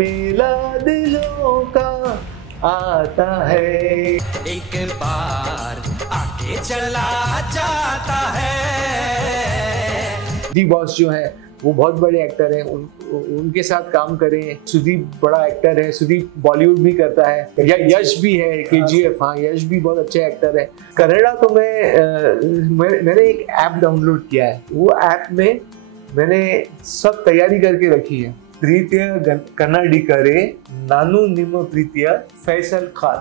मेला दिलों का आता है, एक बार आके चला जाता है। दी बॉस जो है वो बहुत बड़े एक्टर हैं, उनके साथ काम करें। सुदीप बड़ा एक्टर है, सुदीप बॉलीवुड भी करता है, यश भी है KGF, हाँ यश भी बहुत अच्छे एक्टर है। कन्नड़ा तो मैंने एक ऐप डाउनलोड किया है, वो ऐप में मैंने सब तैयारी करके रखी है। प्रीतिय कन्नडिगरे नानु निम्म प्रीतिय फैसल खान।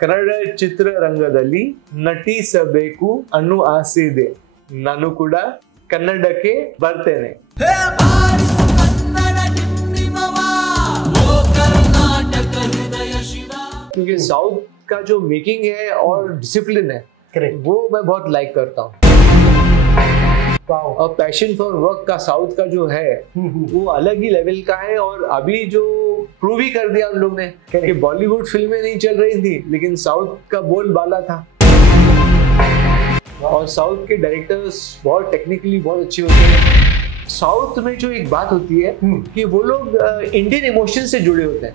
ಕನ್ನಡ ಚಿತ್ರರಂಗದಲ್ಲಿ ನಟಿಸಬೇಕು ಅನ್ನೋ ಆಸೆ ಇದೆ, ನಾನು ಕೂಡ ಕನ್ನಡಕ್ಕೆ ಬರ್ತೇನೆ। क्योंकि साउथ का जो मेकिंग है और डिसिप्लिन है वो मैं बहुत लाइक करता हूँ। और पैशन फॉर वर्क का साउथ का जो है वो अलग ही लेवल का है। और अभी जो प्रूव ही कर दिया हम लोग ने कि बॉलीवुड फिल्में नहीं चल रही थी लेकिन साउथ का बोलबाला था। और साउथ के डायरेक्टर्स बहुत टेक्निकली बहुत अच्छे होते हैं। साउथ में जो एक बात होती है कि वो लोग इंडियन इमोशन से जुड़े होते हैं।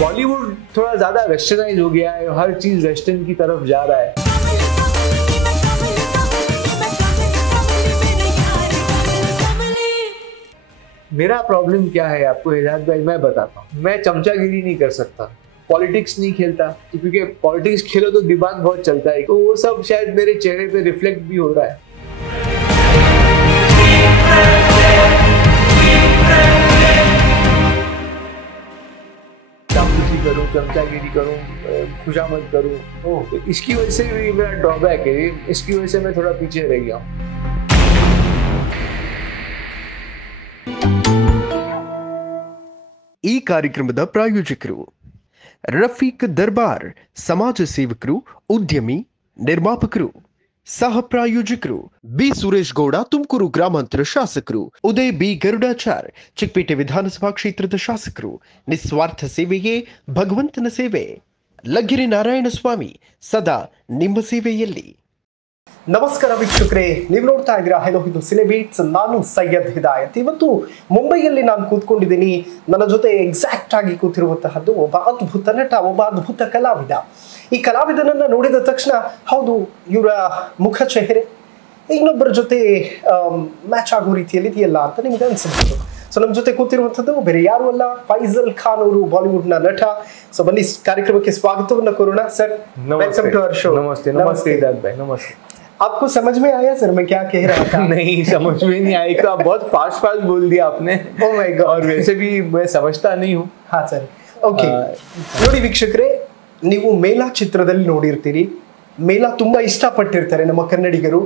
बॉलीवुड थोड़ा ज्यादा वेस्टर्नाइज हो गया है, हर चीज वेस्टर्न की तरफ जा रहा है। मेरा प्रॉब्लम क्या है आपको एजाज भाई मैं बताता हूँ। मैं चमचागिरी नहीं कर सकता, पॉलिटिक्स नहीं खेलता, क्योंकि पॉलिटिक्स खेलो तो दिमाग बहुत चलता है, तो वो सब शायद मेरे चेहरे पे रिफ्लेक्ट भी हो रहा है। चापलूसी करूं, चमचागिरी करूं, खुशामद करूं, तो इसकी वजह से भी मेरा ड्रॉबैक है, इसकी वजह से मैं थोड़ा पीछे रह गया हूं। ಈ ಕಾರ್ಯಕ್ರಮದ ಪ್ರಾಯೋಜಕರು ರಫೀಕ್ ದರ್ಬಾರ್, ಸಮಾಜ ಸೇವಕರು, ಉದ್ಯಮಿ, ನಿರ್ಮಾಪಕರು. ಸಹ ಪ್ರಾಯೋಜಕರು ಬಿ ಸುರೇಶ್ ಗೌಡ, ತುಮಕೂರು ಗ್ರಾಮಾಂತರ ಶಾಸಕರು. ಉದಯ್ ಬಿ ಗರುಡಾಚಾರ್, ಚಿಕ್ಕಪೇಟೆ ವಿಧಾನಸಭಾ ಕ್ಷೇತ್ರದ ಶಾಸಕರು. ನಿಸ್ವಾರ್ಥ ಸೇವೆಯೇ ಭಗವಂತನ ಸೇವೆ. ಲಗ್ಗೆರೆ ನಾರಾಯಣ ಸ್ವಾಮಿ, ಸದಾ ನಿಮ್ಮ ಸೇವೆಯಲ್ಲಿ. ನಮಸ್ಕಾರ ವೀಕ್ಷಕರೇ, ನೀವು ನೋಡ್ತಾ ಇದ್ದೀರಾ ಹೆಲೋ ಇದು ಸಿನೆಬೀಟ್ಸ್. ನಾನು ಸೈಯದ್ ಹಿದಾಯತ್. ಇವತ್ತು ಮುಂಬೈಯಲ್ಲಿ ನಾನು ಕೂತ್ಕೊಂಡಿದ್ದೀನಿ. ನನ್ನ ಜೊತೆ ಎಕ್ಸಾಕ್ಟ್ ಆಗಿ ಕೂತಿರುವಂತಹದ್ದು ಒಬ್ಬ ಅದ್ಭುತ ನಟ, ಒಬ್ಬ ಅದ್ಭುತ ಕಲಾವಿದ. ಈ ಕಲಾವಿದನನ್ನ ನೋಡಿದ ತಕ್ಷಣ ಹೌದು ಇವರ ಮುಖ ಚೆಹರೆ ಇನ್ನೊಬ್ಬರ ಜೊತೆ ಮ್ಯಾಚ್ ಆಗೋ ರೀತಿಯಲ್ಲಿ ಇದೆಯಲ್ಲ ಅಂತ ನಿಮ್ಗೆ ಅನ್ಸಬಹುದು. ಸೊ ನಮ್ಮ ಜೊತೆ ಕೂತಿರುವಂಥದ್ದು ಬೇರೆ ಯಾರು ಅಲ್ಲ, ಫೈಸಲ್ ಖಾನ್ ಅವರು, ಬಾಲಿವುಡ್ ನ ನಟ. ಸೊ ಬನ್ನಿ ಕಾರ್ಯಕ್ರಮಕ್ಕೆ ಸ್ವಾಗತವನ್ನ ಕೋರೋಣ. Sir welcome to our show. नमस्ते नमस्ते हिदायत भाई, नमस्ते। आपको समझ में आया सर मैं क्या कह रहा था? नहीं समझ में नहीं आई, तो आप बहुत फास्ट बोल दिया आपने। Oh my God. और वैसे भी मैं समझता नहीं हूँ। हाँ सर, ಓಕೆ. ನೋಡಿ ವೀಕ್ಷಕರೇ, ನೀವು ಮೇಲಾ ಚಿತ್ರದಲ್ಲಿ ನೋಡಿರ್ತೀರಿ. ಮೇಲಾ ತುಂಬಾ ಇಷ್ಟಪಟ್ಟಿರ್ತಾರೆ ನಮ್ಮ ಕನ್ನಡಿಗರು.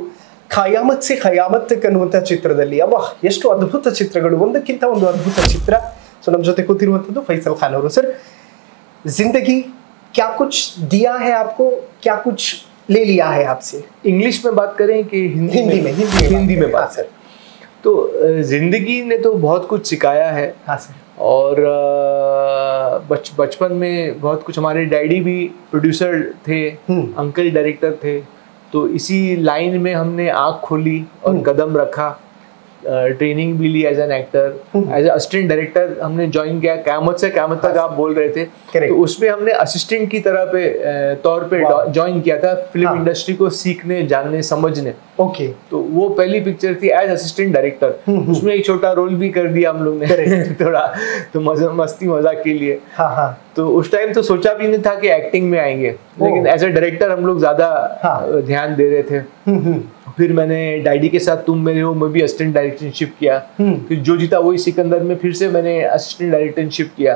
ಖಯಾಮತ್ ಸೆ ಖಯಾಮತ್ ಅನ್ನುವಂಥ ಚಿತ್ರದಲ್ಲಿ ಅಬ್ಬಾ ಎಷ್ಟು ಅದ್ಭುತ ಚಿತ್ರಗಳು, ಒಂದಕ್ಕಿಂತ ಒಂದು ಅದ್ಭುತ ಚಿತ್ರ. ಸೊ ನಮ್ಮ ಜೊತೆ ಕೂತಿರುವಂಥದ್ದು ಫೈಸಲ್ ಖಾನ್ ಅವರು. ಸರ್, जिंदगी क्या कुछ दिया है आपको, क्या कुछ ले लिया है आपसे? इंग्लिश में बात करें कि हिंदी में बात करें? तो जिंदगी ने तो बहुत कुछ सिखाया है। हाँ सर। और बचपन में बहुत कुछ, हमारे डैडी भी प्रोड्यूसर थे, अंकल डायरेक्टर थे, तो इसी लाइन में हमने आँख खोली और कदम रखा। ट्रेनिंग भी ली as an actor, as assistant director हमने ज्वाइन किया। क़यामत से क़यामत तक आप बोल रहे थे, तो उसमें हमने असिस्टेंट की तरह पे तौर पे ज्वाइन किया था, फिल्म इंडस्ट्री को सीखने, जानने, समझने। ओके। तो वो पहली पिक्चर थी एज असिस्टेंट डायरेक्टर। उसमें एक छोटा रोल भी कर दिया हम लोग ने थोड़ा, तो मस्ती मजाक के लिए। हाँ हाँ। तो उस टाइम तो सोचा भी नहीं था कि एक्टिंग में आएंगे, लेकिन एज ए डायरेक्टर हम लोग ज्यादा ध्यान दे रहे थे। फिर मैंने डैडी के साथ तुम मेरे हो मैं भी असिस्टेंट डायरेक्टरशिप किया। फिर जो जीता वही सिकंदर में फिर से मैंने असिस्टेंट डायरेक्टरशिप किया।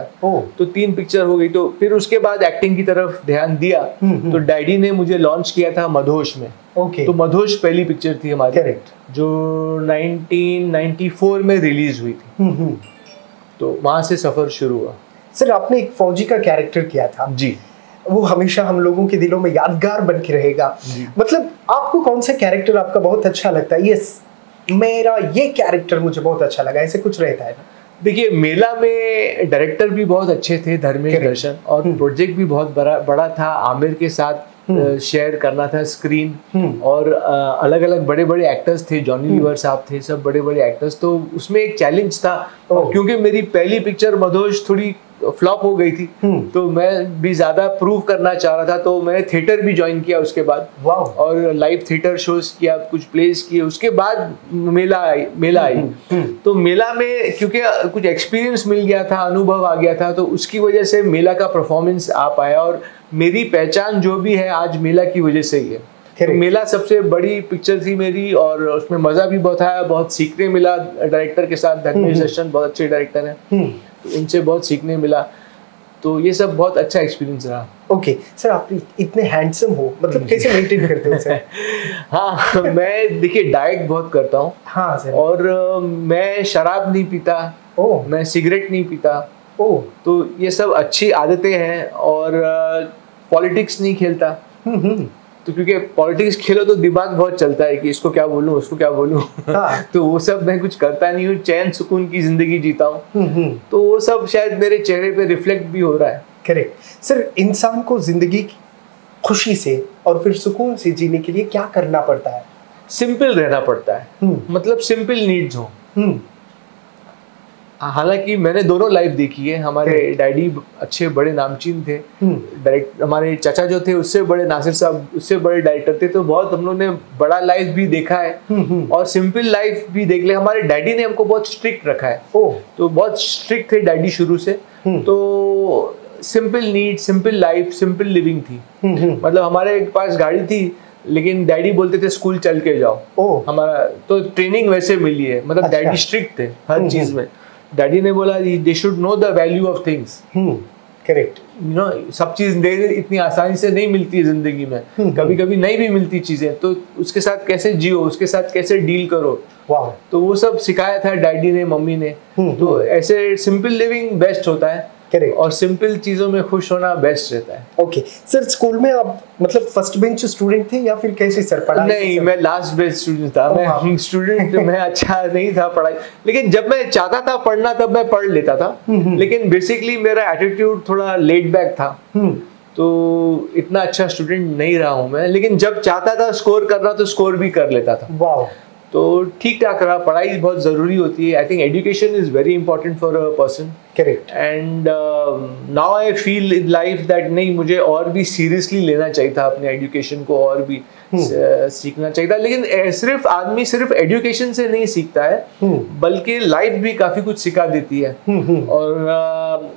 तो 3 पिक्चर हो गई। तो फिर उसके बाद एक्टिंग की तरफ ध्यान दिया। तो डैडी ने मुझे लॉन्च किया था मधोश में। ओके। तो मधोश पहली पिक्चर थी हमारी, जो 1994 में रिलीज हुई थी। तो वहां से सफर शुरू हुआ। सर, आपने एक फौजी का कैरेक्टर किया था जी, वो हमेशा हम लोगों के दिलों में यादगार बन के रहेगा। मतलब आपको कौन सा कैरेक्टर आपका बहुत अच्छा लगता है? ये मेरा ये कैरेक्टर मुझे बहुत अच्छा लगा, ऐसे कुछ रहता है ना? देखिए मेला में डायरेक्टर भी बहुत अच्छे थे, धर्मेश दर्शन, और प्रोजेक्ट भी बहुत बड़ा था। आमिर के साथ शेयर करना था स्क्रीन, और अलग अलग बड़े बड़े एक्टर्स थे, जॉनी लीवर साहब थे, सब बड़े बड़े एक्टर्स, तो उसमें एक चैलेंज था। और क्योंकि मेरी पहली पिक्चर मधोश थोड़ी फ्लॉप हो गई थी, तो मैं भी ज्यादा प्रूव करना चाह रहा था, तो मैंने थिएटर भी ज्वाइन किया उसके बाद, और लाइव थिएटर शोज किया, कुछ प्लेस किए। उसके बाद मेला आई। तो मेला में क्योंकि कुछ एक्सपीरियंस मिल गया था, अनुभव आ गया था, तो उसकी वजह से मेला का परफॉर्मेंस आ पाया, और मेरी पहचान जो भी है आज मेला की वजह से ही है। तो मेला सबसे बड़ी पिक्चर थी मेरी, और उसमें मजा भी बहुत आया, बहुत सीखने मिला डायरेक्टर के साथ। धर्मेश दर्शन बहुत अच्छे डायरेक्टर हैं, उनसे बहुत सीखने मिला, तो ये सब बहुत अच्छा एक्सपीरियंस रहा। ओके सर, आप इतने हैंडसम हो, मतलब कैसे मेंटेन करते हो सर? हाँ, मैं देखिए डाइट बहुत करता हूँ। हाँ सर। और मैं शराब नहीं पीता, मैं सिगरेट नहीं पीता, तो ये सब अच्छी आदतें हैं। और पॉलिटिक्स नहीं खेलता, तो क्योंकि पॉलिटिक्स खेलो तो दिमाग बहुत चलता है कि इसको क्या बोलूं, उसको क्या बोलूं। हाँ। तो वो सब मैं कुछ करता नहीं हूँ, चैन सुकून की जिंदगी जीता हूँ। तो वो सब शायद मेरे चेहरे पे रिफ्लेक्ट भी हो रहा है। Correct sir. इंसान को जिंदगी खुशी से और फिर सुकून से जीने के लिए क्या करना पड़ता है? सिंपल रहना पड़ता है, मतलब सिंपल नीड्स हो। हालांकि मैंने दोनों लाइफ देखी है। हमारे डैडी अच्छे बड़े नामचीन थे, डायरेक्ट हमारे चाचा जो थे उससे बड़े, नासिर साहब उससे बड़े डायरेक्टर थे, तो बहुत हम लोग ने बड़ा लाइफ भी देखा है और सिंपल लाइफ भी देख लिया। हमारे डैडी ने हमको बहुत स्ट्रिक्ट रखा है, तो बहुत स्ट्रिक्ट थे डैडी शुरू से। तो simple need, simple life, simple living थी। मतलब हमारे पास गाड़ी थी, लेकिन डैडी बोलते थे स्कूल चल के जाओ। हमारा तो ट्रेनिंग वैसे मिली है, मतलब डैडी स्ट्रिक्ट थे हर चीज में। डैडी ने बोला they should know the value of things. Correct. You know, सब चीज इतनी आसानी से नहीं मिलती है जिंदगी में, कभी कभी नहीं भी मिलती चीजें, तो उसके साथ कैसे जियो, उसके साथ कैसे डील करो। तो वो सब सिखाया था डैडी ने, मम्मी ने। तो ऐसे सिंपल लिविंग बेस्ट होता है। करेक्ट। और सिंपल चीजों में खुश होना बेस्ट रहता है। ओके सर, स्कूल में आप मतलब फर्स्ट बेंच स्टूडेंट थे या फिर कैसे सर पढ़ाई? नहीं, मैं लास्ट बेंच स्टूडेंट था। मैं स्टूडेंट मैं अच्छा नहीं था पढ़ाई, लेकिन जब मैं चाहता था पढ़ना तब मैं पढ़ लेता था। लेकिन बेसिकली मेरा एटीट्यूड थोड़ा लेड बैक था, तो इतना अच्छा स्टूडेंट नहीं रहा हूँ मैं। लेकिन जब चाहता था स्कोर करना तो स्कोर भी कर लेता था। वाह। तो ठीक ठाक रहा। पढ़ाई बहुत जरूरी होती है। I think education is very important for a person. Correct. And now I feel in life that नहीं, मुझे और भी सीरियसली लेना चाहिए था अपने एजुकेशन को, और भी सीखना चाहिए था। लेकिन सिर्फ आदमी सिर्फ एजुकेशन से नहीं सीखता है, बल्कि लाइफ भी काफी कुछ सिखा देती है। और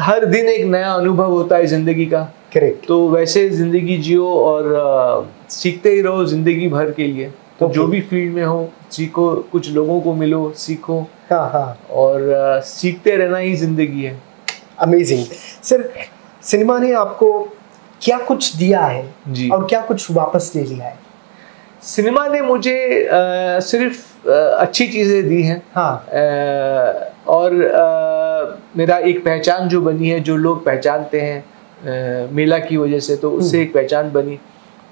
हर दिन एक नया अनुभव होता है जिंदगी का। करेक्ट। तो वैसे जिंदगी जियो और सीखते ही रहो जिंदगी भर के लिए। तो जो भी फील्ड में हो सीखो, कुछ लोगों को मिलो, सीखो। और सीखते रहना ही जिंदगी है। Amazing sir. सिनेमा ने आपको क्या कुछ दिया है जी, और क्या कुछ वापस ले लिया है? सिनेमा ने मुझे सिर्फ अच्छी चीजें दी हैं। और मेरा एक पहचान जो बनी है, जो लोग पहचानते हैं मेला की वजह से, तो उससे एक पहचान बनी।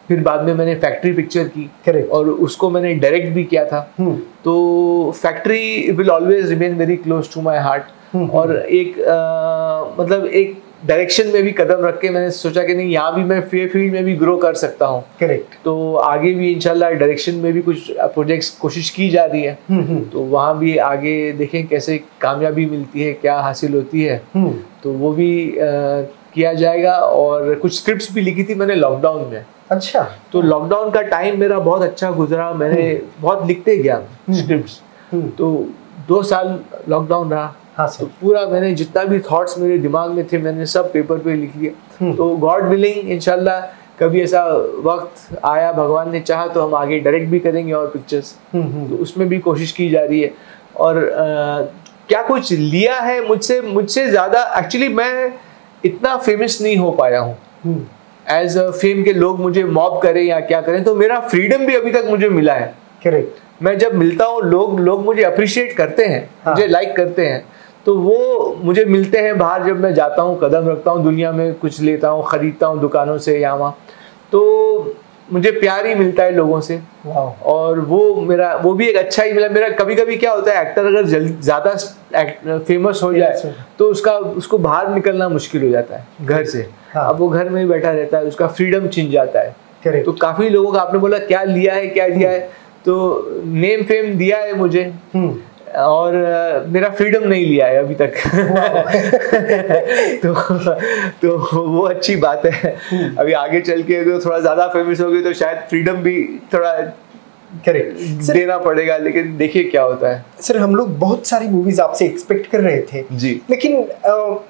फिर बाद में मैंने फैक्ट्री पिक्चर की और उसको मैंने डायरेक्ट भी किया था। तो factory will always remain very close to my heart. और एक मतलब एक डायरेक्शन में भी कदम रख के मैंने सोचा कि नहीं, यहाँ भी मैं फील्ड में भी ग्रो कर सकता हूँ। करेक्ट। तो आगे भी इंशाल्लाह डायरेक्शन में भी कुछ प्रोजेक्ट्स कोशिश की जा रही है। तो वहाँ भी आगे देखें कैसे कामयाबी मिलती है, क्या हासिल होती है। तो वो भी किया जाएगा। और कुछ स्क्रिप्ट्स भी लिखी थी मैंने लॉकडाउन में। अच्छा। तो लॉकडाउन का टाइम मेरा बहुत अच्छा गुजरा। मैंने बहुत लिखते गया स्क्रिप्ट्स। तो 2 साल लॉकडाउन रहा। तो पूरा मैंने जितना भी थॉट्स मेरे दिमाग में थे मैंने सब पेपर पे लिख लिया। तो गॉड विलिंग इंशाल्लाह कभी ऐसा वक्त आया, भगवान ने चाहा, तो हम आगे डायरेक्ट भी करेंगे और पिक्चर्स। तो उसमें भी कोशिश की जा रही है। और क्या कुछ लिया है मुझसे ज्यादा, एक्चुअली मैं इतना फेमस नहीं हो पाया हूँ एज अ फेम के लोग मुझे मॉब करें या क्या करें। तो मेरा फ्रीडम भी अभी तक मुझे मिला है। करेक्ट। मैं जब मिलता हूँ लोग मुझे अप्रिशिएट करते हैं, मुझे लाइक करते हैं। तो वो मुझे मिलते हैं बाहर, जब मैं जाता हूँ, कदम रखता हूँ दुनिया में, कुछ लेता हूँ, खरीदता हूँ दुकानों से या वहाँ। तो मुझे प्यार ही मिलता है लोगों से, और वो भी एक अच्छा ही मिला मेरा। कभी कभी क्या होता है, एक्टर अगर ज्यादा फेमस हो जाए तो उसको बाहर निकलना मुश्किल हो जाता है घर से। अब वो घर में ही बैठा रहता है, उसका फ्रीडम छिन जाता है। तो काफी लोगों का आपने बोला क्या लिया है क्या दिया है, तो नेम फेम दिया है मुझे, और मेरा फ्रीडम नहीं लिया है अभी तक। तो वो अच्छी बात है। अभी आगे चल के तो थोड़ा ज्यादा फेमस हो गई तो शायद फ्रीडम भी थोड़ा देना पड़ेगा, लेकिन देखिए क्या होता है। सर हम लोग बहुत सारी मूवीज आपसे एक्सपेक्ट कर रहे थे जी, लेकिन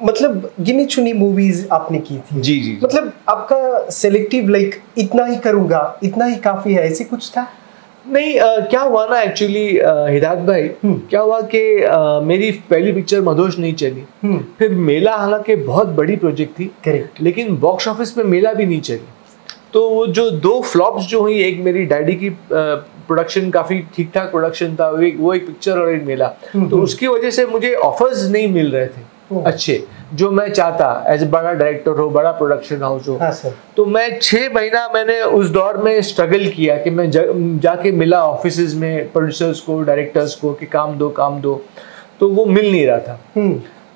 मतलब गिनी चुनी मूवीज आपने की थी। जी जी, मतलब आपका सेलेक्टिव लाइक इतना ही करूंगा, इतना ही काफी है, ऐसे कुछ था? नहीं, क्या हुआ ना एक्चुअली हिदायत भाई, क्या हुआ कि मेरी पहली पिक्चर मधोश नहीं चली, फिर मेला हालांकि बहुत बड़ी प्रोजेक्ट थी, करेक्ट, लेकिन बॉक्स ऑफिस में मेला भी नहीं चली। तो वो जो 2 फ्लॉप्स जो हुई, एक मेरी डैडी की प्रोडक्शन काफी ठीक ठाक प्रोडक्शन था, वो एक पिक्चर और एक मेला, तो उसकी वजह से मुझे ऑफर्स नहीं मिल रहे थे अच्छे, जो मैं चाहता एज बड़ा डायरेक्टर हो, बड़ा प्रोडक्शन हाउस हो। हाँ सर। तो मैं 6 महीना मैंने उस दौर में स्ट्रगल किया कि मैं जाके मिला ऑफिसेज में प्रोड्यूसर्स को, डायरेक्टर्स को कि काम दो, तो वो मिल नहीं रहा था।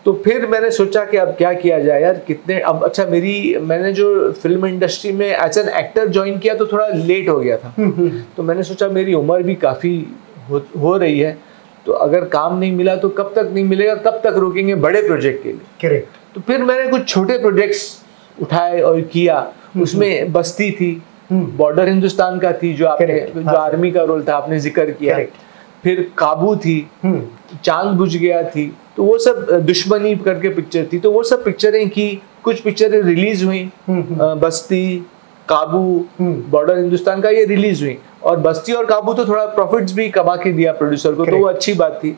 तो फिर मैंने सोचा कि अब क्या किया जाए यार, कितने अब अच्छा मैंने जो फिल्म इंडस्ट्री में एज एन एक्टर ज्वाइन किया तो थोड़ा लेट हो गया था। तो मैंने सोचा मेरी उम्र भी काफ़ी हो रही है, तो अगर काम नहीं मिला तो कब तक नहीं मिलेगा, कब तक रोकेंगे बड़े प्रोजेक्ट के लिए। करेक्ट। तो फिर मैंने कुछ छोटे प्रोजेक्ट्स उठाए और किया। उसमें बस्ती थी, बॉर्डर हिंदुस्तान का थी, जो आपने जो आर्मी का रोल था आपने जिक्र किया। फिर काबू थी, चांद बुझ गया थी, तो वो सब दुश्मनी करके पिक्चर थी, तो वो सब पिक्चरें की। कुछ पिक्चरें रिलीज हुई, बस्ती, काबू, बॉर्डर हिंदुस्तान का ये रिलीज हुई, और बस्ती और काबू तो थोड़ा प्रॉफिट्स भी कमा के दिया प्रोड्यूसर को, तो वो अच्छी बात थी।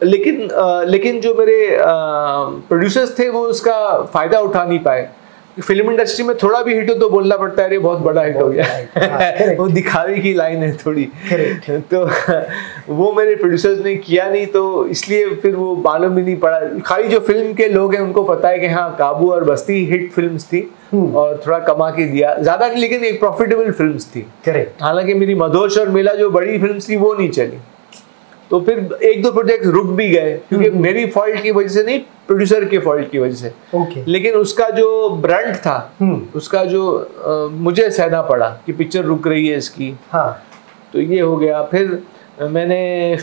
लेकिन जो मेरे प्रोड्यूसर्स थे वो उसका फायदा उठा नहीं पाए। फिल्म इंडस्ट्री में थोड़ा भी हिट हो तो बोलना पड़ता है अरे बहुत बड़ा हिट हो गया। वो दिखावे की लाइन है थोड़ी। तो वो मेरे प्रोड्यूसर्स ने किया नहीं, तो इसलिए फिर वो मालूम भी नहीं पड़ा। खाली जो फिल्म के लोग हैं उनको पता है कि हाँ काबू और बस्ती हिट फिल्म्स थी और थोड़ा कमा के दिया, ज्यादा नहीं लेकिन एक प्रॉफिटेबल फिल्म्स थी। करेक्ट। हालांकि मेरी मधोश और मेला जो बड़ी फिल्म थी वो नहीं चली, तो फिर 1-2 प्रोजेक्ट रुक भी गए, क्योंकि मेरी फॉल्ट की वजह से नहीं, प्रोड्यूसर के फॉल्ट की वजह से। लेकिन उसका जो ब्रंट था, उसका जो मुझे सहना पड़ा कि पिक्चर रुक रही है इसकी। तो ये हो गया। फिर मैंने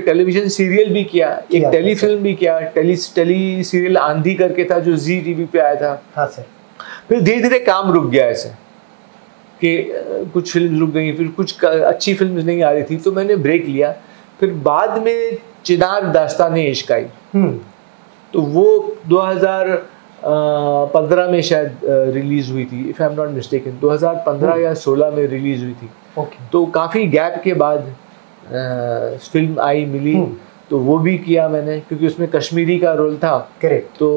टेलीविजन सीरियल भी किया, एक टेली फिल्म भी किया, टेली सीरियल आंधी करके था जो जी टीवी पे आया था। हाँ सर। फिर धीरे धीरे काम रुक गया ऐसे कि कुछ फिल्म रुक गई, फिर कुछ अच्छी फिल्म नहीं आ रही थी, तो मैंने ब्रेक लिया। फिर बाद में चिनार दास्तान इश्क आई, तो वो 2015 में शायद रिलीज हुई थी, if I am not mistaken, 2015 या 16 में रिलीज हुई थी। तो काफ़ी गैप के बाद फिल्म आई मिली, तो वो भी किया मैंने, क्योंकि उसमें कश्मीरी का रोल था। करेक्ट। तो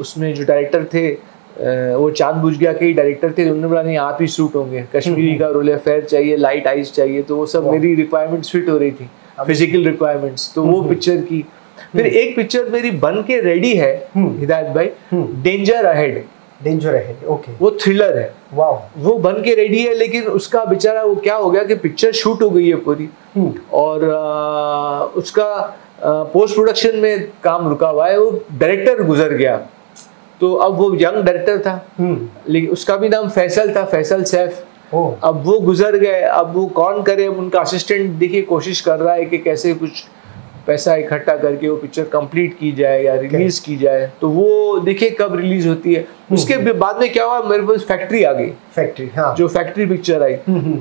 उसमें जो डायरेक्टर थे वो चांद बुझ गया के डायरेक्टर थे, उन्होंने बोला नहीं आप ही शूट होंगे, कश्मीरी का रोल है, फेयर चाहिए, लाइट आइज चाहिए, तो वो सब मेरी रिक्वायरमेंट्स फिट हो रही थी, फिजिकल रिक्वायरमेंट्स, तो वो पिक्चर की। फिर एक पिक्चर मेरी बन के रेडी है हिदायत भाई, danger ahead. Danger ahead, okay. वो थ्रिलर है, वाओ। वो बन के रेडी है, लेकिन उसका बेचारा वो क्या हो गया कि पिक्चर शूट हो गई है पूरी, और उसका पोस्ट प्रोडक्शन में काम रुका हुआ है, वो डायरेक्टर गुजर गया। तो अब वो यंग डायरेक्टर था, लेकिन उसका भी नाम फैसल था, फैसल सैफ। अब वो गुजर गए, अब वो कौन करे, उनका असिस्टेंट देखिए कोशिश कर रहा है कि कैसे कुछ पैसा इकट्ठा करके वो पिक्चर कंप्लीट की जाए या रिलीज की जाए, तो वो देखिए कब रिलीज होती है। उसके बाद में क्या हुआ, मेरे पास फैक्ट्री आ गई, फैक्ट्री, हाँ, जो फैक्ट्री पिक्चर आई,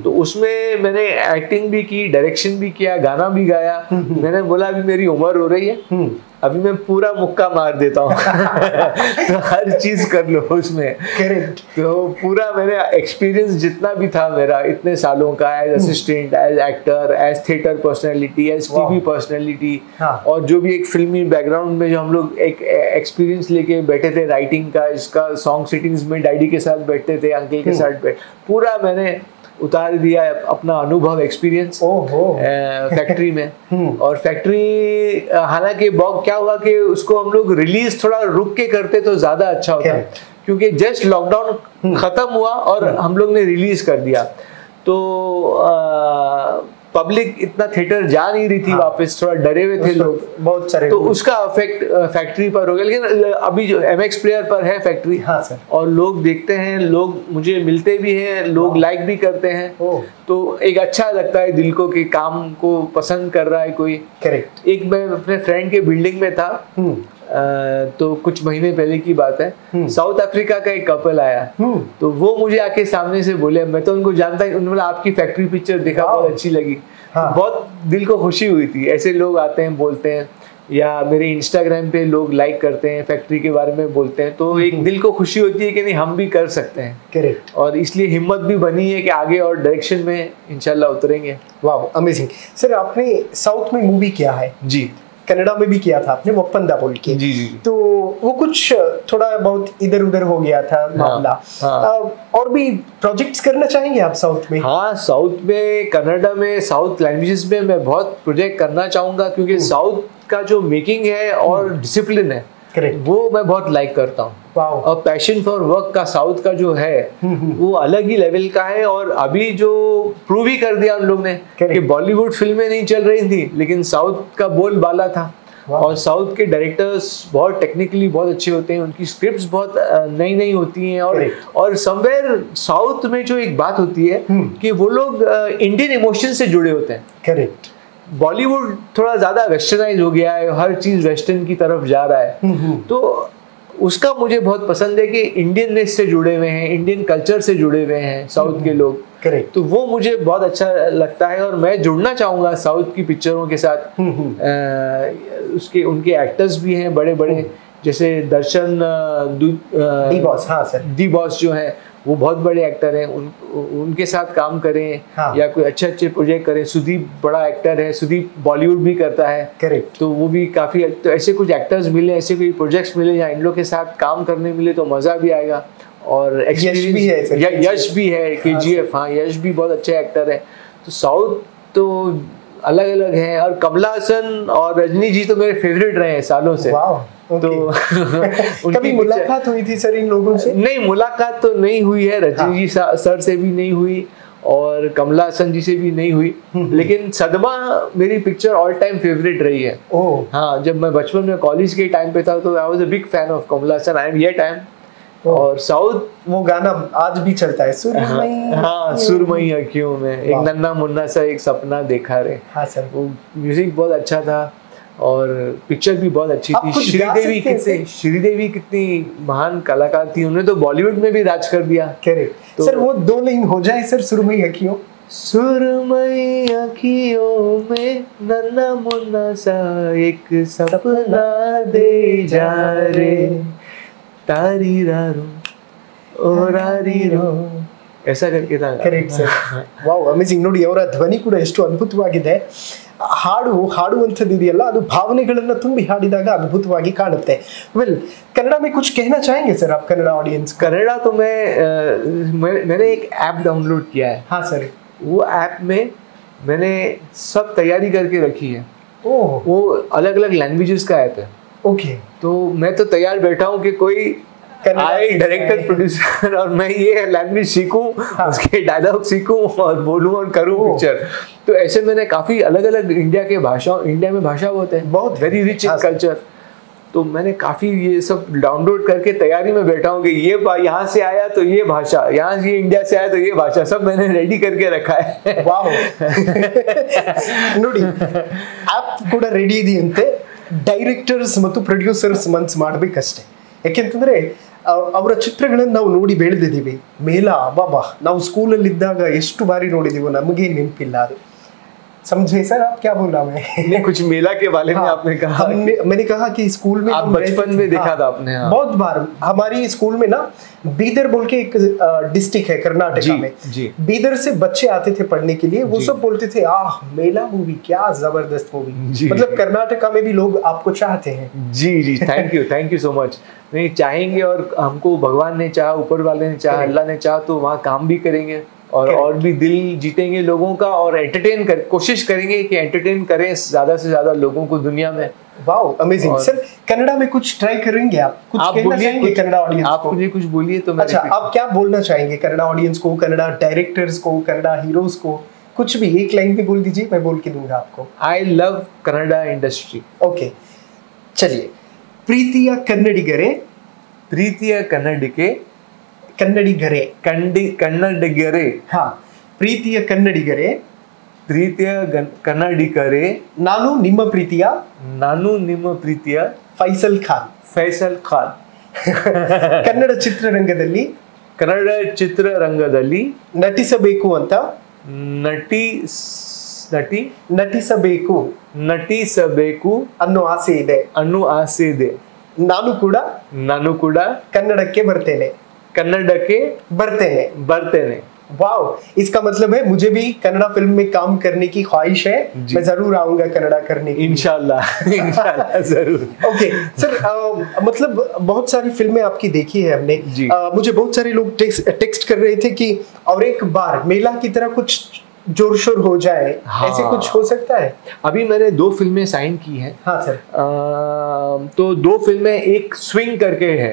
तो उसमें मैंने एक्टिंग भी की, डायरेक्शन भी किया, गाना भी गाया। मैंने बोला अभी मेरी उम्र हो रही है, अभी मैं पूरा मुक्का मार देता हूँ। तो हर चीज कर लो उसमें। करेक्ट। तो पूरा मैंने एक्सपीरियंस जितना भी था मेरा इतने सालों का, as assistant, as actor, as theatre personality, as TV personality, और जो भी एक फिल्मी बैकग्राउंड में जो हम लोग एक एक्सपीरियंस लेके बैठे थे राइटिंग का, इसका सॉन्ग सिटिंग्स में डैडी के साथ बैठते थे, अंकल के साथ बैठ, पूरा मैंने उतार दिया अपना अनुभव, एक्सपीरियंस फैक्ट्री में। और फैक्ट्री हालांकि क्या हुआ कि उसको हम लोग रिलीज थोड़ा रुक के करते तो ज्यादा अच्छा होता, क्योंकि जस्ट लॉकडाउन खत्म हुआ और हम लोग ने रिलीज कर दिया, तो पब्लिक इतना थिएटर जा नहीं रही थी वापस, थोड़ा डरे हुए थे लोग बहुत सारे, तो उसका इफेक्ट फैक्ट्री पर हो गया। लेकिन अभी जो MX प्लेयर पर है फैक्ट्री, हाँ सर, और लोग देखते हैं, लोग मुझे मिलते भी हैं, लोग लाइक भी करते हैं, तो एक अच्छा लगता है दिल को कि काम को पसंद कर रहा है कोई। करेक्ट। एक मैं अपने फ्रेंड के बिल्डिंग में था, तो कुछ महीने पहले की बात है, साउथ अफ्रीका का एक कपल आया, तो वो मुझे आके सामने से बोले, मैं तो उनको जानता ही, उन्होंने बोला आपकी फैक्ट्री पिक्चर देखा, बहुत अच्छी लगी। हाँ। तो बहुत दिल को खुशी हुई थी। ऐसे लोग आते हैं, बोलते हैं, या मेरे इंस्टाग्राम पे लोग लाइक करते हैं, फैक्ट्री के बारे में बोलते हैं, तो एक दिल को खुशी होती है कि नहीं हम भी कर सकते हैं। करेक्ट। और इसलिए हिम्मत भी बनी है कि आगे और डायरेक्शन में इंशाल्लाह उतरेंगे। वाह, अमेजिंग। सर आपने साउथ में मूवी किया है जी, कनाडा में भी किया था आपने, वप्पंदा बोल के। जी जी। तो वो कुछ थोड़ा बहुत इधर उधर हो गया था मामला। और भी प्रोजेक्ट्स करना चाहेंगे आप साउथ में? हाँ, साउथ में, कनाडा में, साउथ लैंग्वेजेस में मैं बहुत प्रोजेक्ट करना चाहूंगा, क्योंकि साउथ का जो मेकिंग है और डिसिप्लिन है, वो मैं बहुत लाइक करता हूँ। और पैशन फॉर वर्क का साउथ का जो है वो अलग ही लेवल का है। और अभी जो प्रूव ही कर दिया उन लोग ने कि बॉलीवुड फिल्में नहीं चल रही थी, लेकिन साउथ का बोलबाला था। और साउथ के डायरेक्टर्स बहुत टेक्निकली बहुत अच्छे होते हैं, उनकी स्क्रिप्ट्स बहुत नई नई होती हैं। और समवेयर साउथ में जो एक बात होती है कि वो लोग इंडियन इमोशन से जुड़े होते हैं। करेक्ट। बॉलीवुड थोड़ा ज्यादा वेस्टर्नाइज हो गया है, हर चीज वेस्टर्न की तरफ जा रहा है, तो उसका मुझे बहुत पसंद है कि इंडियननेस से जुड़े हुए हैं, इंडियन कल्चर से जुड़े हुए हैं साउथ के लोग। करेक्ट। तो वो मुझे बहुत अच्छा लगता है और मैं जुड़ना चाहूंगा साउथ की पिक्चरों के साथ। उसके उनके एक्टर्स भी हैं बड़े बड़े, जैसे दर्शन डी बॉस, हाँ सर, डी बॉस जो है वो बहुत बड़े एक्टर हैं, उनके साथ काम करें। हाँ। या कोई अच्छे अच्छे प्रोजेक्ट करें। सुदीप बड़ा एक्टर है, सुदीप बॉलीवुड भी करता है। करेक्ट। तो वो भी काफी, तो ऐसे कुछ एक्टर्स मिले, ऐसे कोई प्रोजेक्ट्स मिले जहाँ इन लोग के साथ काम करने मिले तो मजा भी आएगा। और यश भी है, यश भी है, KGF, हाँ यश भी बहुत अच्छे एक्टर है। तो साउथ तो अलग अलग है। और कमला हसन और रजनी जी तो मेरे फेवरेट रहे हैं सालों से। तो कभी मुलाकात हुई थी सर इन लोगों से? नहीं, मुलाकात तो नहीं हुई है, रजनी जी सर से भी नहीं हुई और कमला हसन जी से भी नहीं हुई। लेकिन सदमा मेरी पिक्चर ऑल टाइम फेवरेट रही है। हाँ, जब मैं बचपन में कॉलेज के टाइम पे था तो I was a big fan of Kamal Haasan, I am yet I am. और साउथ वो गाना आज भी चलता है, सुरमई, हाँ सुरमई अखियों में, एक नन्ना मुन्ना सा एक सपना देखा रे। हाँ सर, वो म्यूजिक बहुत अच्छा था और पिक्चर भी बहुत अच्छी थी। श्रीदेवी कितनी महान कलाकार थी, उन्होंने तो बॉलीवुड में भी राज कर दिया। करेक्ट। सर वो दो लाइन हो जाए सर, सुरमई अखियों। सुरमई अखियों में नन्ना मुन्ना सा एक सपना दे जा रे, तारी रारो ओ रारी रो, ऐसा करके था। Correct sir. ವಾವ್, ಅಮೇಜಿಂಗ್ ನೋಡಿ, ಅವರ ಧ್ವನಿ ಕೂಡ ಎಷ್ಟು ಅದ್ಭುತವಾಗಿದೆ. ಹಾಡುವಂಥದ್ದಿದೆಯಲ್ಲ, ಅದು ಭಾವನೆಗಳನ್ನ ತುಂಬಿ ಹಾಡಿದಾಗ ಅದ್ಭುತವಾಗಿ ಕಾಣುತ್ತೆ. ವೆಲ್, कन्नड़ा में कुछ कहना चाहेंगे सर आप कन्नड़ा ऑडियंस? कन्नड़ा तो मैंने एक ऐप डाउनलोड किया है। हाँ सर। वो ऐप में मैंने सब तैयारी करके रखी है। वो अलग अलग लैंग्वेजेस का ऐप है। ओके। तो मैं तो तैयार बैठा हूँ कि कोई आए डायरेक्टर प्रोड्यूसर और मैं ये लैंग्वेज सीखूं, उसके डायलॉग सीखूं और बोलूं और करूं पिक्चर। तो ऐसे मैंने काफी अलग अलग इंडिया में भाषा होते हैं, बहुत वेरी रिच इन कल्चर। तो मैंने काफी ये सब डाउनलोड करके तैयारी में बैठा हूँ कि ये यहाँ से आया तो ये भाषा, यहाँ से इंडिया से आया तो ये भाषा, सब मैंने रेडी करके रखा है। वाह ನೋಡಿ, ಆಪ್ ಕೂಡ ರೆಡಿ ಇದೆಯಂತೆ. ಡೈರೆಕ್ಟರ್ಸ್ ಮತ್ತು ಪ್ರೊಡ್ಯೂಸರ್ಸ್ ಮನ್ಸ್ ಮಾಡಬೇಕಷ್ಟೇ. ಯಾಕೆಂತಂದ್ರೆ ಅವರ ಚಿತ್ರಗಳನ್ನು ನಾವು ನೋಡಿ ಬೆಳೆದಿದ್ದೀವಿ. ಮೇಲ ಬಾಬಾ ನಾವು ಸ್ಕೂಲಲ್ಲಿ ಇದ್ದಾಗ ಎಷ್ಟು ಬಾರಿ ನೋಡಿದೀವೋ ನಮಗೆ ನೆನಪಿಲ್ಲ ಅದು. समझे सर आप क्या बोला मैं? नहीं, कुछ मेला के बारे में आपने कहा। मैंने कहा कि स्कूल में आप बचपन में देखा था आपने? बहुत बार हमारी स्कूल में ना, बीदर बोल के एक डिस्ट्रिक्ट है कर्नाटका में, बीदर से बच्चे आते थे पढ़ने के लिए। वो सब बोलते थे मेला मूवी क्या जबरदस्त मूवी। मतलब कर्नाटका में भी लोग आपको चाहते हैं। जी जी, थैंक यू सो मच। नहीं, चाहेंगे और हमको भगवान ने चाहा, ऊपर वाले ने चाहा, अल्लाह ने चाहा तो वहाँ काम भी करेंगे और भी दिल जीतेंगे लोगों का और कोशिश करेंगे कि एंटरटेन करें ज्यादा से ज्यादा लोगों को दुनिया में। Wow amazing. और- सर कन्नड़ा में कुछ ट्राई करेंगे आप? कुछ आप कहना बोलिए चाहेंगे कुछ, कन्नड़ा ऑडियंस आप को? मुझे कुछ बोलिए तो मैं अच्छा, repeat- आप क्या बोलना चाहेंगे कन्नड़ा ऑडियंस को, कन्नड़ा डायरेक्टर्स को, कन्नड़ा हीरोज को? कुछ भी एक लाइन भी बोल दीजिए, मैं बोल के दूंगा आपको। I love Kannada industry. Okay चलिए। प्रीतिಯ ಕನ್ನಡಿಗರೇ, ಪ್ರೀತಿಯ ಕನ್ನಡಿಗೆ, ಕನ್ನಡಿಗರೇ, ಕನ್ನಡಿಗರೇ, हाँ, ಪ್ರೀತಿಯ ಕನ್ನಡಿಗರೇ, ಪ್ರೀತಿಯ ಕನ್ನಡಿಗರೇ, ನಾನು ನಿಮ್ಮ ಪ್ರೀತಿಯ ನಾನು ನಿಮ್ಮ ಪ್ರೀತಿಯ ಫೈಸಲ್ ಖಾನ್. ಫೈಸಲ್ ಖಾನ್. ಕನ್ನಡ ಚಿತ್ರರಂಗದಲ್ಲಿ ಕನ್ನಡ ಚಿತ್ರರಂಗದಲ್ಲಿ ನಟಿಸಬೇಕು ಅಂತ ನಟಿ ನಟಿಸಬೇಕು ನಟಿಸಬೇಕು ಅನ್ನೋ ಆಸೆ ಇದೆ. ಅನ್ನೋ ಆಸೆ ಇದೆ. ನಾನು ಕೂಡ ಕನ್ನಡಕ್ಕೆ ಬರ್ತೇನೆ. ಬರ್ತೇನೆ. वाओ, इसका मतलब है मुझे भी कन्नड़ा फिल्म में काम करने की ख्वाहिश है. मैं जरूर आऊंगा कन्नड़ा करने के लिए. इंशाल्लाह जरूर. ओके सर, मतलब बहुत सारी फिल्में आपकी देखी है हमने. जी. मुझे बहुत सारे लोग टेक्स्ट कर रहे थे कि और एक बार मेला की तरह कुछ जोर शोर हो जाए. हाँ. ऐसे कुछ हो सकता है? अभी मैंने 2 फिल्में साइन की हैं. हाँ सर. तो 2 फिल्में, एक स्विंग करके है,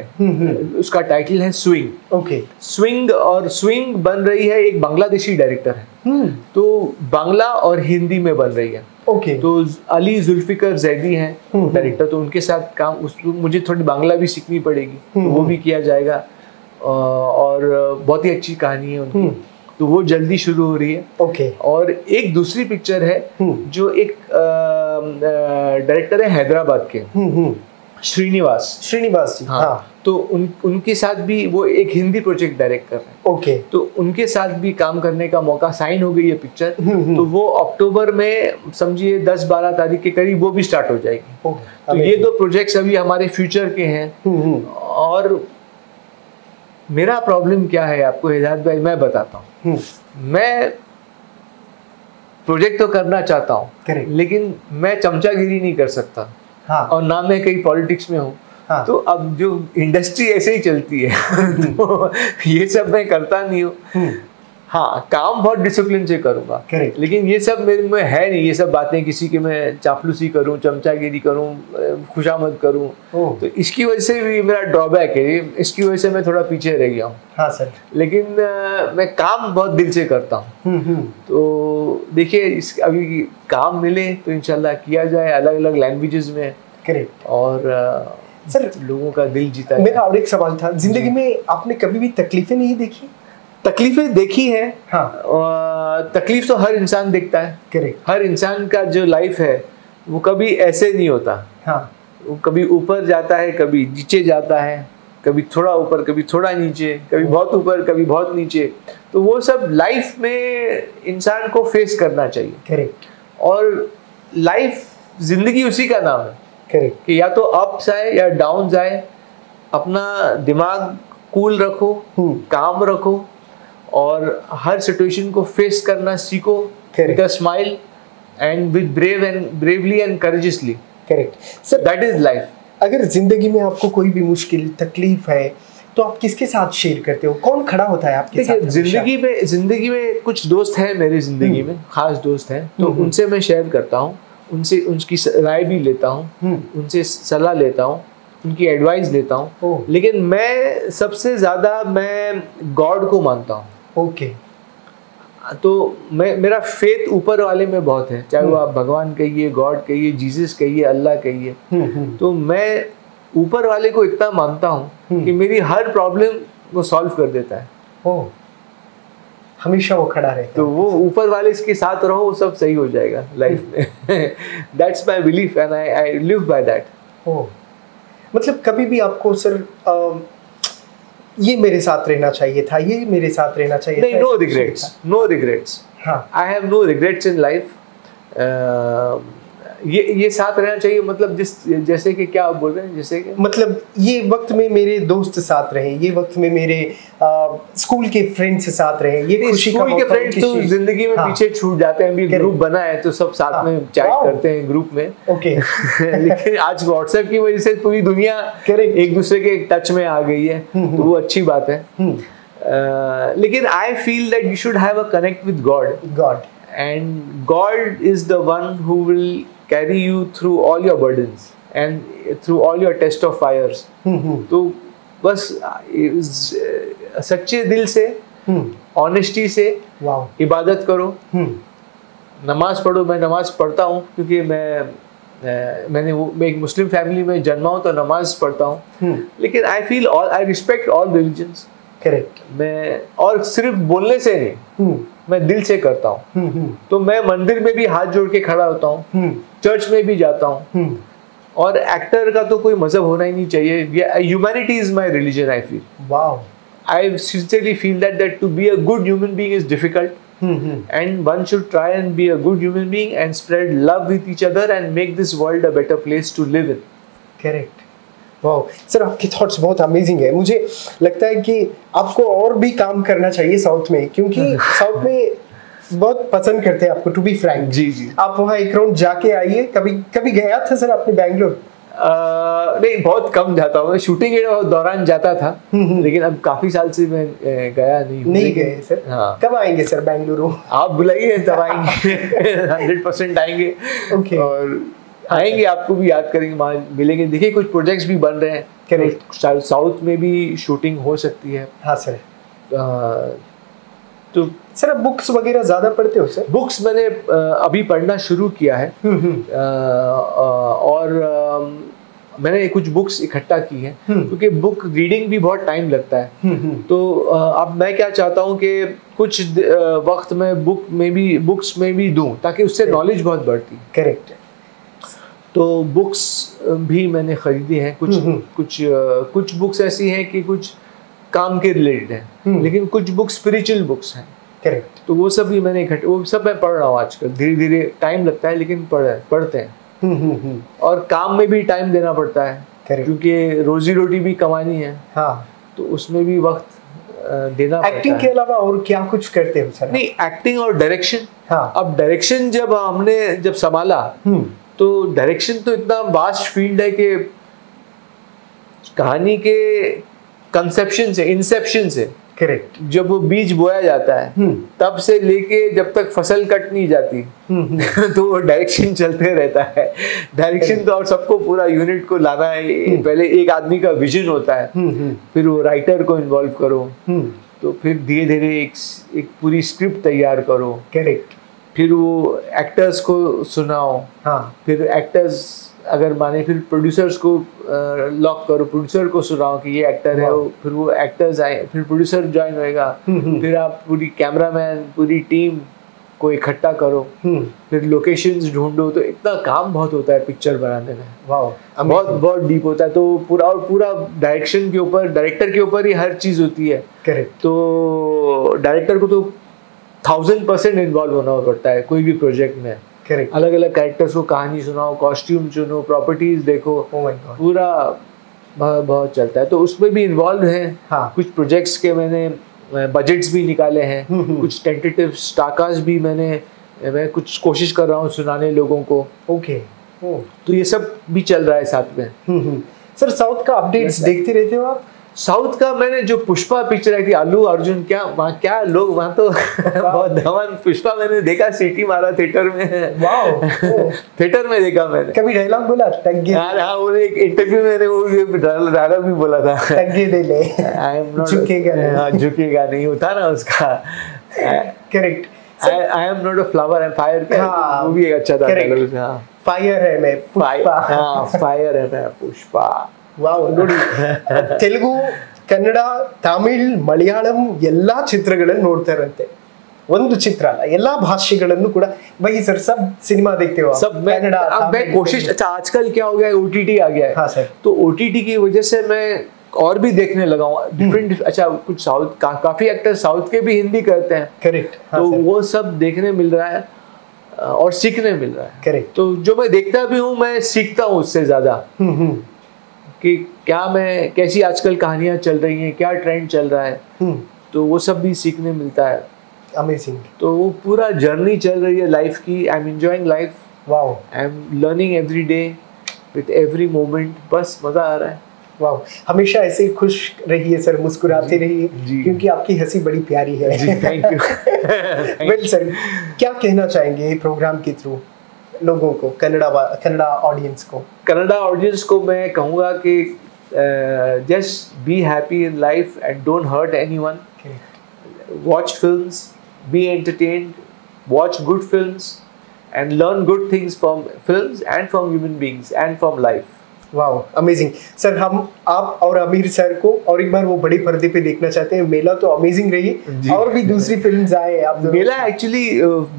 उसका टाइटल है स्विंग. ओके. स्विंग, और स्विंग बन रही है, एक बांग्लादेशी डायरेक्टर है, तो बांग्ला और हिंदी में बन रही है. ओके. तो अली जुल्फिकर जैदी हैं डायरेक्टर, तो उनके साथ काम, मुझे थोड़ी बांग्ला भी सीखनी पड़ेगी, तो वो भी किया जाएगा. और बहुत ही अच्छी कहानी है उनकी, तो वो जल्दी शुरू हो रही है. ओके. और एक दूसरी पिक्चर है जो एक डायरेक्टर है हैदराबाद के, श्रीनिवास जी. हाँ. तो उनके साथ भी वो एक हिंदी प्रोजेक्ट डायरेक्ट कर रहे हैं. ओके. तो उनके साथ भी काम करने का मौका, साइन हो गई है पिक्चर, तो वो अक्टूबर में समझिए 10-12 तारीख के करीब वो भी स्टार्ट हो जाएगी. तो ये 2 प्रोजेक्ट्स अभी हमारे फ्यूचर के हैं. और मेरा प्रॉब्लम क्या है आपको हिदायत भाई, मैं बताता हूँ. मैं प्रोजेक्ट तो करना चाहता हूँ, लेकिन मैं चमचागिरी नहीं कर सकता. हाँ. और ना मैं कहीं पॉलिटिक्स में हूँ. हाँ. तो अब जो इंडस्ट्री ऐसे ही चलती है तो ये सब मैं करता नहीं हूँ. हाँ, काम बहुत डिसिप्लिन से करूँगा, लेकिन ये सब मेरे में है नहीं. ये सब बातें किसी के मैं चापलूसी करूँ, चमचागिरी करूँ, खुशामद करूँ, तो इसकी वजह से भी मेरा ड्रॉबैक है. इसकी वजह से मैं थोड़ा पीछे रह गया हूँ. हाँ सर. लेकिन मैं काम बहुत दिल से करता हूँ. तो देखिए, अभी काम मिले तो इंशाल्लाह किया जाए, अलग अलग लैंग्वेजेस में. और सर, लोगों का दिल जीता. मेरा और एक सवाल था, जिंदगी में आपने कभी भी तकलीफें नहीं देखी? तकलीफें देखी है. हाँ. तकलीफ तो हर इंसान देखता है. हर इंसान का जो लाइफ है वो कभी ऐसे नहीं होता. हाँ. वो कभी ऊपर जाता है, कभी नीचे जाता है, कभी थोड़ा ऊपर, कभी थोड़ा नीचे, कभी बहुत ऊपर, कभी बहुत नीचे. तो वो सब लाइफ में इंसान को फेस करना चाहिए. और लाइफ, जिंदगी उसी का नाम है कि या तो अप्स आए या डाउन्स आए. अपना दिमाग कूल रखो, काम रखो, और हर सिचुएशन को फेस करना सीखो with a smile and with bravely and courageously. Sir, that is life. अगर जिंदगी में आपको कोई भी मुश्किल तकलीफ है तो आप किसके साथ शेयर करते हो? कौन खड़ा होता है आपके साथ? जिंदगी में कुछ दोस्त हैं, मेरी जिंदगी में खास दोस्त हैं, तो उनसे मैं शेयर करता हूँ, उनसे उनकी राय भी लेता हूँ, उनसे सलाह लेता हूँ, उनकी एडवाइस लेता हूँ. लेकिन मैं सबसे ज्यादा मैं गॉड को मानता हूँ. ओके. तो मेरा फेथ ऊपर वाले में बहुत है, चाहे वो आप भगवान कहिए, गॉड कहिए, जीसस कहिए, अल्लाह कहिए. तो मैं ऊपर वाले को इतना मानता हूँ कि मेरी हर प्रॉब्लम वो सॉल्व कर देता है. हमेशा वो खड़ा रहता है. तो वो ऊपर वाले के साथ रहो, वो सब सही हो जाएगा लाइफ में. That's my belief and I live by that. मतलब कभी भी आपको सर ये मेरे साथ रहना चाहिए था, ये मेरे साथ रहना चाहिए नहीं, नो रिग्रेट्स. हाँ. I have no regrets in life. ये साथ रहना चाहिए, मतलब जैसे कि क्या आप बोल रहे हैं, जैसे कि मतलब ये वक्त में मेरे दोस्त साथ रहे, ये वक्त में मेरे स्कूल के फ्रेंड्स साथ रहे, ये खुशी का स्कूल के फ्रेंड्स तो जिंदगी में पीछे छूट जाते हैं. अभी ग्रुप बना है तो सब साथ में चैट करते हैं ग्रुप में. ओके. लेकिन आज व्हाट्सएप की वजह से पूरी दुनिया एक दूसरे के टच में आ गई है, तो वो अच्छी बात है. लेकिन I feel that you should have a connect with God, and God is the one who will carry you through all your burdens and through all your test of fires. तो बस सच्चे दिल से, ऑनेस्टी से इबादत करो, नमाज पढ़ो। मैं नमाज पढ़ता हूँ क्योंकि मैं एक मुस्लिम फैमिली में जन्मा हूँ, तो नमाज पढ़ता हूँ। लेकिन I respect all religions. Correct. मैं और सिर्फ बोलने से नहीं, मैं दिल से करता हूँ। तो मैं मंदिर में भी हाथ जोड़ के खड़ा होता हूँ, चर्च में भी जाता हूँ। और एक्टर का तो कोई मजहब होना ही नहीं चाहिए। Humanity is my religion, I feel. Wow. I sincerely feel that to be a good human being is difficult, and one should try and be a good human being and spread love with each other and make this world a better place to live in. Correct. Wow sir, आपके thoughts बहुत amazing है। मुझे लगता है कि आपको और भी काम करना चाहिए साउथ में, क्योंकि साउथ में बहुत पसंद करते हैं आपको, टू बी फ्रैंक। जी जी। आप वहाँ एक राउंड जाके आइए। कभी गया था सर आपने बैंगलोर? नहीं, बहुत कम जाता हूँ। शूटिंग के दौरान जाता था, लेकिन अब काफी साल से मैं गया नहीं गए सर। हाँ। कब आएंगे सर बेंगलुरु? आप बुलाइए तब आएंगे। 100% आएंगे। Okay. और आएंगे, आपको भी याद करेंगे, वहाँ मिलेंगे। देखिए कुछ प्रोजेक्ट्स भी बन रहे हैं। करेक्ट। साउथ में भी शूटिंग हो सकती है। हाँ सर। तो सर आप बुक्स वगैरह ज्यादा पढ़ते हो सर? बुक्स मैंने अभी पढ़ना शुरू किया है। और मैंने कुछ बुक्स इकट्ठा की है, क्योंकि बुक रीडिंग भी बहुत टाइम लगता है। तो अब मैं क्या चाहता हूँ कि कुछ वक्त में बुक्स में भी दूं, ताकि उससे नॉलेज बहुत बढ़ती है। करेक्ट। तो बुक्स भी मैंने खरीदी हैं। कुछ बुक्स ऐसी हैं कि कुछ काम के रिलेटेड हैं, लेकिन कुछ बुक्स स्पिरिचुअल बुक्स हैं। करेक्ट। तो वो सब भी मैंने वो सब मैं पढ़ रहा हूँ आजकल। धीरे धीरे टाइम लगता है, लेकिन पढ़ते हैं। और काम में भी टाइम देना पड़ता है, क्योंकि रोजी रोटी भी कमानी है। हाँ। तो उसमें भी वक्त देना पड़ता है। एक्टिंग के अलावा और क्या कुछ करते हो सर? नहीं, एक्टिंग और डायरेक्शन। हाँ। अब डायरेक्शन जब संभाला, तो डायरेक्शन तो इतना वास्ट फील्ड है कि कहानी के कंसेप्शन से, इंसेप्शन से, करेक्ट, जब वो बीज बोया जाता है तब से लेके जब तक फसल कट नहीं जाती तो वो डायरेक्शन चलते रहता है। डायरेक्शन तो और सबको पूरा यूनिट को लाना है। पहले एक आदमी का विजन होता है, फिर वो राइटर को इन्वॉल्व करो, तो फिर धीरे धीरे एक पूरी स्क्रिप्ट तैयार करो। करेक्ट। फिर वो एक्टर्स को सुनाओ। हाँ। फिर एक्टर्स अगर माने, फिर प्रोड्यूसर्स को लॉक करो, प्रोड्यूसर को सुनाओ कि ये एक्टर है। फिर वो एक्टर्स आए, फिर प्रोड्यूसर ज्वाइन होएगा। फिर आप पूरी कैमरामैन, पूरी टीम को इकट्ठा करो, फिर लोकेशंस ढूंढो। तो इतना काम बहुत होता है पिक्चर बनाने में। वाओ, बहुत डीप होता है। तो पूरा डायरेक्शन के ऊपर, डायरेक्टर के ऊपर ही हर चीज होती है। करेक्ट। तो डायरेक्टर को तो 1000% इन्वॉल्व होना पड़ता है कोई भी प्रोजेक्ट में। करेक्ट। अलग अलग कैरेक्टर्स को कहानी सुनाओ, कॉस्ट्यूम चुनो, प्रॉपर्टीज देखो। पूरा बहुत चलता है। तो उसमें भी इन्वॉल्व है। हाँ। कुछ प्रोजेक्ट्स के मैंने बजट्स भी निकाले हैं। कुछ टेंटेटिव स्टारकास्ट भी मैं कुछ कोशिश कर रहा हूँ सुनाने लोगों को। ओके। तो ये सब भी चल रहा है साथ में। सर साउथ का अपडेट्स देखते रहते हो आप? साउथ का मैंने जो पुष्पा पिक्चर आई थी, अल्लू अर्जुन, क्या लोग वहाँ तो बहुत धमाल। पुष्पा मैंने देखा, सीटी मारा थिएटर में। वाओ। थिएटर में देखा मैंने। कभी डायलॉग बोला टग्गे? हाँ, वो एक इंटरव्यू में वो डायलॉग भी बोला था, टग्गे दे ले, आई एम नॉट झुकेगा नहीं। हाँ, झुकेगा नहीं होता ना उसका। Correct. I am not a flower, I am fire. वो भी एक अच्छा था डायलॉग। हाँ, फायर है मैं पुष्पा। हाँ, फायर है मैं पुष्पा। ವಾವ್, ನೋಡಿ ತೆಲುಗು, ಕನ್ನಡ, ತಮಿಳ್, ಮಲಯಾಳಂ ಎಲ್ಲಾ ಚಿತ್ರಗಳನ್ನು ನೋಡ್ತಾ ಇರಂತೆ। ಒಂದು ಚಿತ್ರ ಅಲ್ಲ, ಎಲ್ಲಾ ಭಾಷೆಗಳನ್ನು ಕೂಡ। भाई सर सब सिनेमा देखते हो आप? सब मैं कोशिश। अच्छा, आजकल क्या हो गया है, ओटीटी आ गया है। हाँ सर। तो ओटीटी की वजह से मैं और भी देखने लगा हूँ डिफरेंट। अच्छा, कुछ साउथ काफी एक्टर साउथ के भी हिंदी करते हैं। करेक्ट। तो वो सब देखने मिल रहा है और सीखने मिल रहा है। करेक्ट। तो जो मैं देखता भी हूँ, मैं सीखता हूँ उससे ज्यादा कि कैसी आजकल कहानियां चल रही हैं, क्या ट्रेंड चल रहा है। तो वो सब भी सीखने मिलता है। अमेजिंग। तो वो पूरा जर्नी चल रही है लाइफ की। I am enjoying life. Wow. I am learning every day with every moment. बस मजा आ रहा है। वाओ, हमेशा ऐसे खुश रहिए सर, मुस्कुराते रहिए, क्योंकि आपकी हंसी बड़ी प्यारी है। जी, थैंक यू। वेल सर, क्या कहना चाहेंगे प्रोग्राम के थ्रू? लोगों को, कन्नड़ा ऑडियंस को? कन्नड़ा ऑडियंस को मैं कहूँगा कि just be happy in life and don't hurt anyone. Watch films, be entertained, watch good films and learn good things from films and from human beings and from life. Wow, amazing sir. हम आप और Aamir sir को और एक बार वो बड़े पर्दे पे देखना चाहते हैं. मेला तो अमेजिंग रही, और भी दूसरी फिल्म्स आए आप. मेला एक्चुअली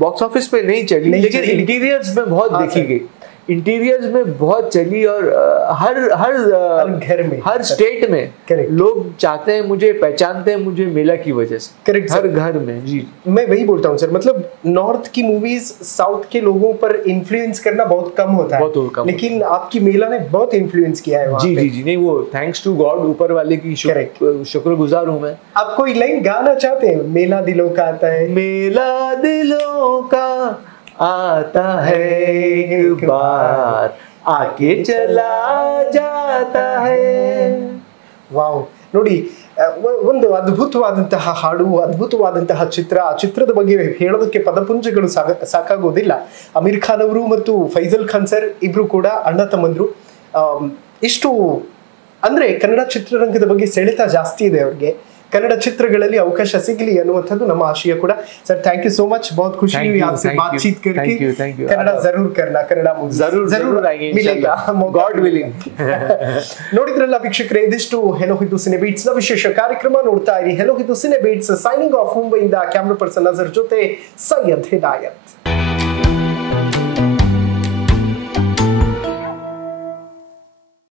बॉक्स ऑफिस पे नहीं चली, लेकिन इंटीरियर्स में बहुत देखी गई. इंटीरियर्स में बहुत चली, और हर घर में, हर स्टेट में लोग चाहते हैं मुझे, पहचानते हैं मुझे मेला की वजह से. करेक्ट, हर घर में. जी, मैं वही बोलता हूँ सर. मतलब नॉर्थ की मूवीज साउथ के लोगों पर इन्फ्लुएंस करना बहुत कम होता है, लेकिन आपकी मेला ने बहुत इन्फ्लुएंस किया है वहाँ जी. जी नहीं, वो थैंक्स टू गॉड, ऊपर वाले की शुक्रगुजार हूँ मैं. आप कोई लाइन गाना चाहते हैं? मेला दिलों का आता है, मेला दिलों का आता है एक बार, आके चला जाता है. ವಾವ್, ನೋಡಿ ಒಂದು ಅದ್ಭುತವಾದಂತಹ ಹಾಡು, ಅದ್ಭುತವಾದಂತಹ ಚಿತ್ರ. ಆ ಚಿತ್ರದ ಬಗ್ಗೆ ಹೇಳೋದಕ್ಕೆ ಪದಪುಂಜಗಳು ಸಾಕಾಗೋದಿಲ್ಲ. ಅಮೀರ್ ಖಾನ್ ಅವರು ಮತ್ತು ಫೈಜಲ್ ಖಾನ್ ಸರ್ ಇಬ್ರು ಕೂಡ ಅಣ್ಣ ತಮ್ಮಂದ್ರು. ಇಷ್ಟು ಅಂದ್ರೆ ಕನ್ನಡ ಚಿತ್ರರಂಗದ ಬಗ್ಗೆ ಸೆಳೆತ ಜಾಸ್ತಿ ಇದೆ ಅವ್ರಿಗೆ. कन्नड़ ಚಿತ್ರಗಳಲ್ಲಿ ಅವಕಾಶ ಸಿಗಲಿ ಅನ್ನುವಂಥದ್ದು ನಮ್ಮ ಆಶಯ ಕೂಡ. Sir, thank you so much. बहुत खुशी हुई आपसे बातचीत करके. कन्नड़ जरूर करना, कन्नड़ मूवी जरूर मिलेगा, गॉड विलिंग. ನೋಡಿದ್ರಲ್ಲ ವೀಕ್ಷಕರೇ, ಇದಿಷ್ಟು ಹೆಲೋ ಇದು ಸಿನೆ ಬೀಟ್ಸ್ ನ ವಿಶೇಷ ಕಾರ್ಯಕ್ರಮ. ನೋಡ್ತಾ ಇರಿ ಹೆಲೋ ಇದು ಸಿನೆ ಬೀಟ್ಸ್. ಸೈನಿಂಗ್ ಆಫ್ ಮುಂಬೈಯಿಂದ ಕ್ಯಾಮ್ರಾ ಪರ್ಸನ್ ನಜರ್ ಜೊತೆ ಸೈಯದ್ ಹಿದಾಯತ್.